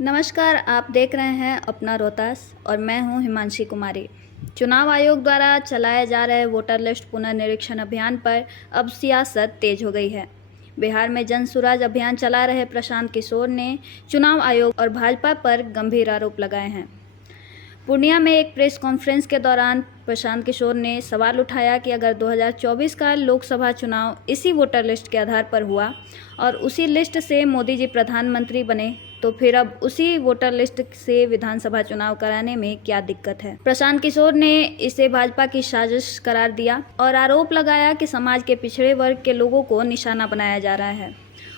नमस्कार, आप देख रहे हैं अपना रोहतास और मैं हूं हिमांशी कुमारी। चुनाव आयोग द्वारा चलाए जा रहे वोटर लिस्ट पुनर्निरीक्षण अभियान पर अब सियासत तेज हो गई है। बिहार में जन सुराज अभियान चला रहे प्रशांत किशोर ने चुनाव आयोग और भाजपा पर गंभीर आरोप लगाए हैं। पूर्णिया में एक प्रेस कॉन्फ्रेंस के दौरान प्रशांत किशोर ने सवाल उठाया कि अगर 2024 का लोकसभा चुनाव इसी वोटर लिस्ट के आधार पर हुआ और उसी लिस्ट से मोदी जी प्रधानमंत्री बने तो फिर अब उसी वोटर लिस्ट से विधानसभा चुनाव कराने में क्या दिक्कत है। प्रशांत किशोर ने इसे भाजपा की साजिश करार दिया और आरोप लगाया कि समाज के पिछड़े वर्ग के लोगों को निशाना बनाया जा रहा है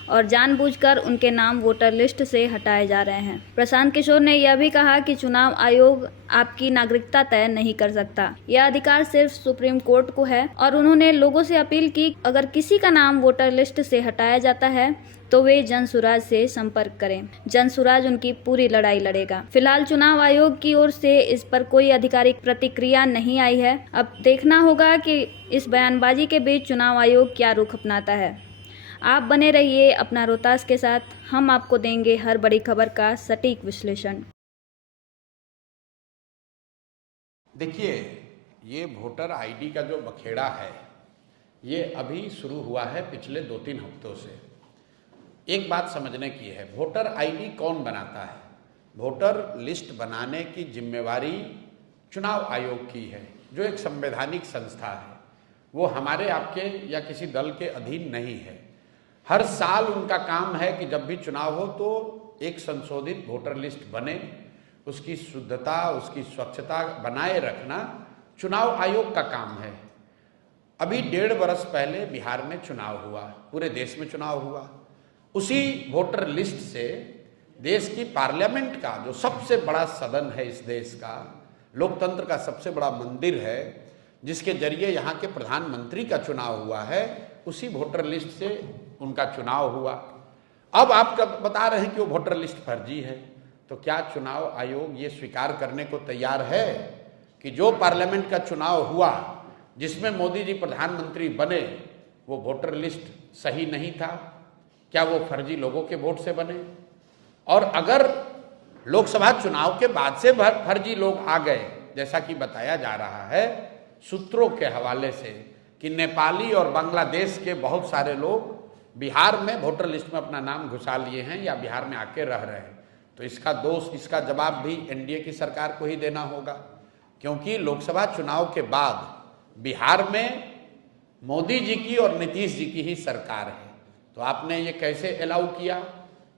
और जानबूझकर उनके नाम वोटर लिस्ट से हटाए जा रहे हैं। प्रशांत किशोर ने यह भी कहा कि चुनाव आयोग आपकी नागरिकता तय नहीं कर सकता, यह अधिकार सिर्फ सुप्रीम कोर्ट को है और उन्होंने लोगों से अपील की अगर किसी का नाम वोटर लिस्ट से हटाया जाता है तो वे जनसुराज से संपर्क करें। जनसुराज उनकी पूरी लड़ाई लड़ेगा। फिलहाल चुनाव आयोग की ओर से इस पर कोई आधिकारिक प्रतिक्रिया नहीं आई है। अब देखना होगा कि इस बयानबाजी के बीच चुनाव आयोग क्या रुख अपनाता है। आप बने रहिए अपना रोहतास के साथ, हम आपको देंगे हर बड़ी खबर का सटीक विश्लेषण। देखिए, ये वोटर आईडी का जो बखेड़ा है ये अभी शुरू हुआ है पिछले 2-3 हफ्तों से। एक बात समझने की है, वोटर आईडी कौन बनाता है? वोटर लिस्ट बनाने की जिम्मेवारी चुनाव आयोग की है, जो एक संवैधानिक संस्था है। वो हमारे आपके या किसी दल के अधीन नहीं है। हर साल उनका काम है कि जब भी चुनाव हो तो एक संशोधित वोटर लिस्ट बने, उसकी शुद्धता, उसकी स्वच्छता बनाए रखना चुनाव आयोग का काम है। अभी 1.5 वर्ष पहले बिहार में चुनाव हुआ, पूरे देश में चुनाव हुआ। उसी वोटर लिस्ट से देश की पार्लियामेंट का जो सबसे बड़ा सदन है, इस देश का लोकतंत्र का सबसे बड़ा मंदिर है, जिसके जरिए यहाँ के प्रधानमंत्री का चुनाव हुआ है, उसी वोटर लिस्ट से उनका चुनाव हुआ। अब आप कब बता रहे हैं कि वो वोटर लिस्ट फर्जी है, तो क्या चुनाव आयोग ये स्वीकार करने को तैयार है कि जो पार्लियामेंट का चुनाव हुआ जिसमें मोदी जी प्रधानमंत्री बने वो वोटर लिस्ट सही नहीं था? क्या वो फर्जी लोगों के वोट से बने? और अगर लोकसभा चुनाव के बाद से फर्जी लोग आ गए, जैसा कि बताया जा रहा है सूत्रों के हवाले से कि नेपाली और बांग्लादेश के बहुत सारे लोग बिहार में वोटर लिस्ट में अपना नाम घुसा लिए हैं या बिहार में आके रह रहे हैं, तो इसका दोष, इसका जवाब भी एनडीए की सरकार को ही देना होगा। क्योंकि लोकसभा चुनाव के बाद बिहार में मोदी जी की और नीतीश जी की ही सरकार है, तो आपने ये कैसे अलाउ किया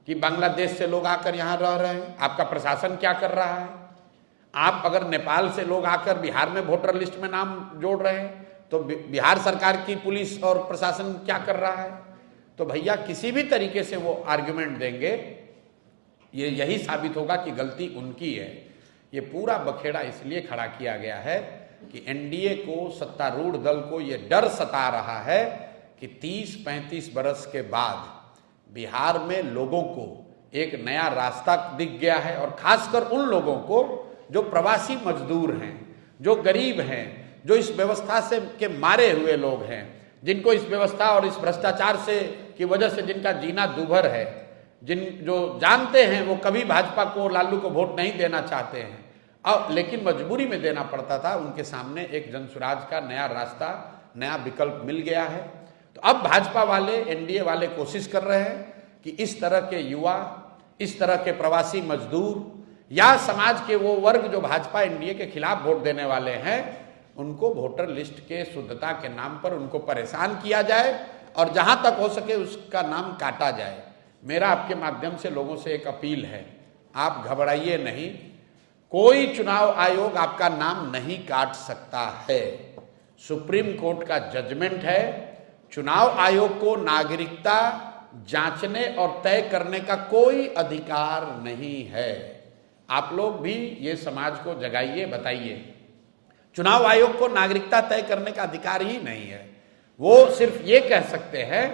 कि बांग्लादेश से लोग आकर यहाँ रह रहे हैं? आपका प्रशासन क्या कर रहा है? आप अगर नेपाल से लोग आकर बिहार में वोटर लिस्ट में नाम जोड़ रहे हैं तो बिहार सरकार की पुलिस और प्रशासन क्या कर रहा है? तो भैया किसी भी तरीके से वो आर्ग्यूमेंट देंगे, ये यही साबित होगा कि गलती उनकी है। ये पूरा बखेड़ा इसलिए खड़ा किया गया है कि एनडीए को, सत्तारूढ़ दल को ये डर सता रहा है कि 30-35 बरस के बाद बिहार में लोगों को एक नया रास्ता दिख गया है, और खासकर उन लोगों को जो प्रवासी मजदूर हैं, जो गरीब हैं, जो इस व्यवस्था से के मारे हुए लोग हैं, जिनको इस व्यवस्था और इस भ्रष्टाचार से की वजह से जिनका जीना दूभर है, जो जानते हैं वो कभी भाजपा को, लालू को वोट नहीं देना चाहते हैं, अब लेकिन मजबूरी में देना पड़ता था, उनके सामने एक जनसुराज का नया रास्ता, नया विकल्प मिल गया है। तो अब भाजपा वाले, एनडीए वाले कोशिश कर रहे हैं कि इस तरह के युवा, इस तरह के प्रवासी मजदूर या समाज के वो वर्ग जो भाजपा एनडीए के खिलाफ वोट देने वाले हैं, उनको वोटर लिस्ट के शुद्धता के नाम पर उनको परेशान किया जाए और जहां तक हो सके उसका नाम काटा जाए। मेरा आपके माध्यम से लोगों से एक अपील है, आप घबराइए नहीं, कोई चुनाव आयोग आपका नाम नहीं काट सकता है। सुप्रीम कोर्ट का जजमेंट है, चुनाव आयोग को नागरिकता जांचने और तय करने का कोई अधिकार नहीं है। आप लोग भी ये समाज को जगाइए, बताइए, चुनाव आयोग को नागरिकता तय करने का अधिकार ही नहीं है। वो सिर्फ ये कह सकते हैं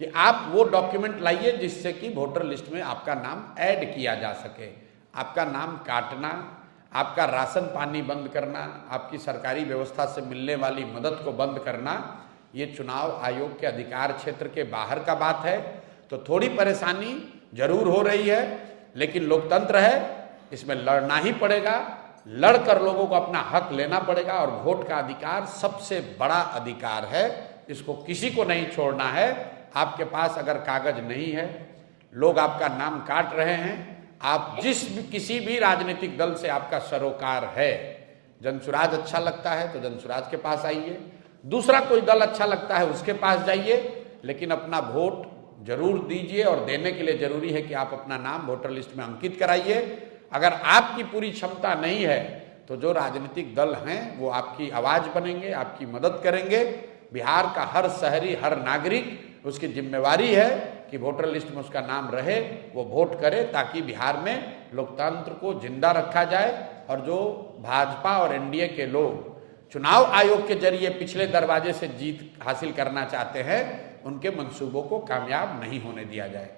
कि आप वो डॉक्यूमेंट लाइए जिससे कि वोटर लिस्ट में आपका नाम ऐड किया जा सके। आपका नाम काटना, आपका राशन पानी बंद करना, आपकी सरकारी व्यवस्था से मिलने वाली मदद को बंद करना, ये चुनाव आयोग के अधिकार क्षेत्र के बाहर का बात है। तो थोड़ी परेशानी जरूर हो रही है, लेकिन लोकतंत्र है, इसमें लड़ना ही पड़ेगा, लड़कर लोगों को अपना हक लेना पड़ेगा। और वोट का अधिकार सबसे बड़ा अधिकार है, इसको किसी को नहीं छोड़ना है। आपके पास अगर कागज नहीं है, लोग आपका नाम काट रहे हैं, आप किसी भी राजनीतिक दल से आपका सरोकार है, जनसुराज अच्छा लगता है तो जनसुराज के पास आइए, दूसरा कोई दल अच्छा लगता है उसके पास जाइए, लेकिन अपना वोट जरूर दीजिए। और देने के लिए जरूरी है कि आप अपना नाम वोटर लिस्ट में अंकित कराइए। अगर आपकी पूरी क्षमता नहीं है तो जो राजनीतिक दल हैं वो आपकी आवाज बनेंगे, आपकी मदद करेंगे। बिहार का हर शहरी, हर नागरिक, उसकी जिम्मेवारी है कि वोटर लिस्ट में उसका नाम रहे, वो वोट करे, ताकि बिहार में लोकतंत्र को जिंदा रखा जाए। और जो भाजपा और एनडीए के लोग चुनाव आयोग के जरिए पिछले दरवाजे से जीत हासिल करना चाहते हैं, उनके मंसूबों को कामयाब नहीं होने दिया जाए।